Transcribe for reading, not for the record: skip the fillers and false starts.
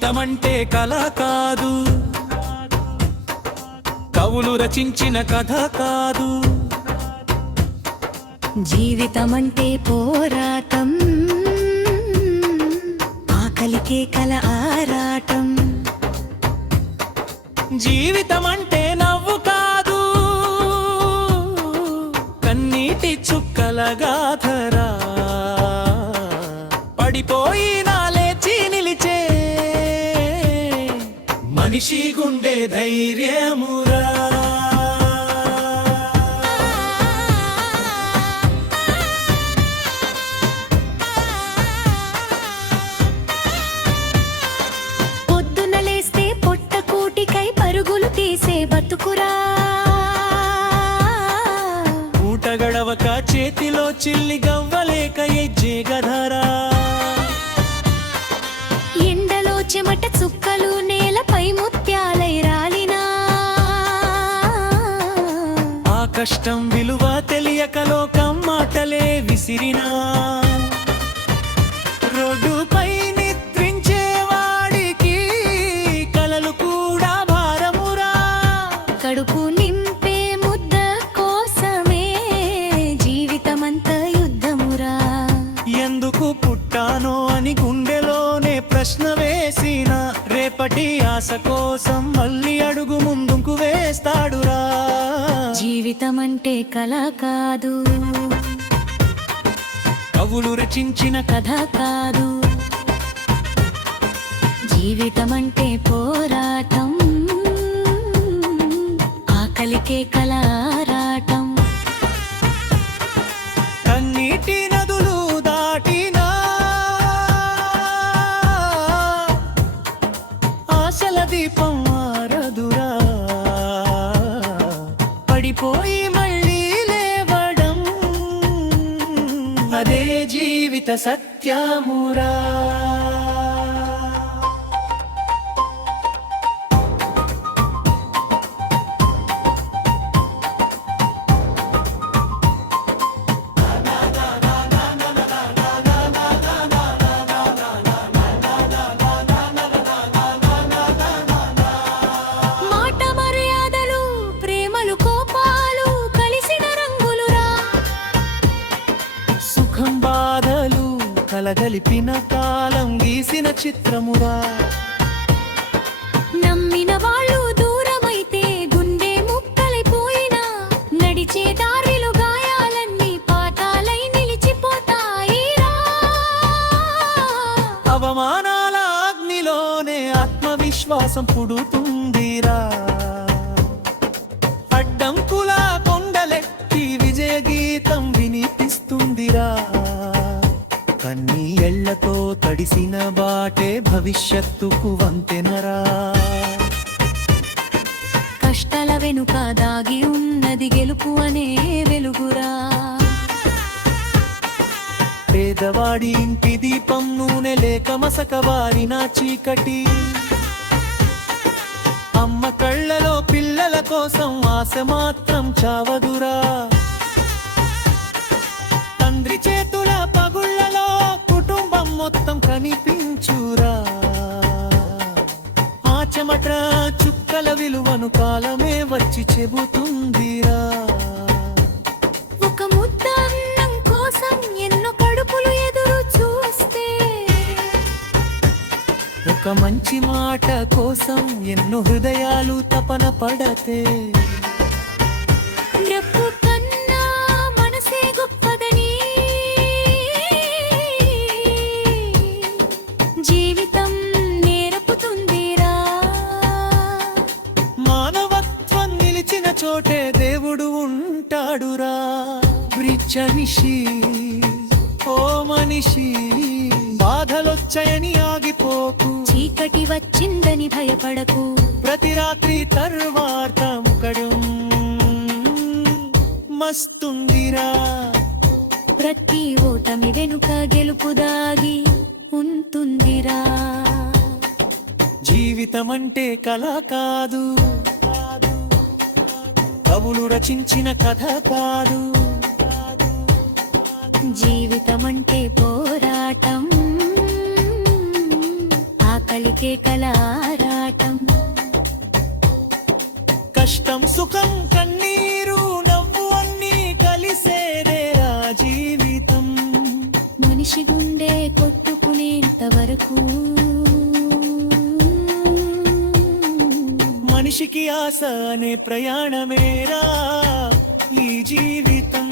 జీవితమంటే కల కాదు, కవులు రచించిన కథ కాదు. జీవితమంటే పోరాటం, ఆకలికే కల ఆరాటం. జీవితమంటే నవ్వు కాదు, కన్నీటి చుక్కల గాథరా. పడిపోయినా లేచి నిలిచే మనిషి గుండె ధైర్యమురా. పొద్దున లేస్తే పొట్టకూటికై పరుగులు తీసే బతుకురా. ఊట గడవక చేతిలో చిల్లి గవ్వలేక ఎజ్జేగధరా. ఎండలో చెమట చుక్కలు నేలపై ముత్యాలై రాలినా. ఆ కష్టం విలువ తెలియక లోకం మాటలే విసిరినా. రోడ్డుపై నిద్రించే వాడికి కలలు కూడా భారమురా. కడుపు నింపే ముద్ద కోసమే జీవితమంత యుద్ధమురా. ఎందుకు పుట్టానో అని గుండెలోనే ప్రశ్న వేసిన రేపటి ఆశ కోసం మళ్ళీ అడుగు ముందుకు వేస్తాడురా. జీవితమంటే కల కాదు, కవులు రచించిన కథ కాదు. జీవితమంటే పోరాటం, ఆకలికే కల ఆరాటం. కన్నీటి నదులు దాటినా, ఆశల దీపం ఆరదురా. పడిపోయి మళ్ళీ లేవడం అదే జీవిత సత్యమురా. మాట మర్యాదలు, ప్రేమలు, కోపాలు కలిసిన రంగులురా. సుఖం బాధలు కలగలిపిన కాలం గీసిన చిత్రమురా. నమ్మిన వాళ్ళు దూరమైతే గుండె ముక్కలైపోయినా, నడిచే దారిలో గాయాలన్నీ పాతాలై నిలిచిపోతాయిరా. అవమానాల అగ్నిలోనే ఆత్మవిశ్వాసం పుడుతుందిరా. అడ్డంకుల కొండలెక్కి విజయ గీతం వినిపిస్తుందిరా. కన్నీళ్లతో తడిసిన బాటే భవిష్యత్తుకు వంతెనరా. కష్టాల వెనుక దాగి ఉన్నది గెలుపు అనే వెలుగురా. పేదవాడి ఇంటి దీపం నూనె లేక మసకబారిన చీకటి. అమ్మ కళ్ళలో పిల్లల కోసం ఆశ మాత్రం చావదురా. తండ్రి చేతుల పగుళ్లలో కుటుంబం మొత్తం కనిపించురా. ఆ చెమట చుక్కల విలువను కాలమే వచ్చి చెబుతుందిరా. ఒక ముద్ద అన్నం కోసం ఎన్నో కడుపులు ఎదురు చూస్తే, ఒక మంచి మాట కోసం ఎన్నో హృదయాలు తపన పడతే, డబ్బు కన్నా మనసే గొప్పదని జీవితం నేర్పుతుందిరా. మానవత్వం నిలిచిన చోటే దేవుడు ఉంటాడురా. బ్రిచ్చనిషి ఓ మనిషి, బాధలొచ్చాయని ఆగిపోకు. చీకటి వచ్చిందని భయపడకు, ప్రతి రాత్రి తర్వాత ముఖడం మస్తుందిరా. ప్రతి ఓటమి వెనుక గెలుపు దాగి ఉంటుందిరా. జీవితమంటే కల కాదు, కవులు రచించిన కథ కాదు. జీవితమంటే పోరాటం, ఆకలి కేకల ఆరాటం. కష్టం సుఖం కన్నీరు నవ్వు అన్నీ కలిసేదేరా జీవితం. మనిషి గుండె కొట్టుకునేంత వరకు మనిషికి ఆశ అనే ప్రయాణమేరా ఈ జీవితం.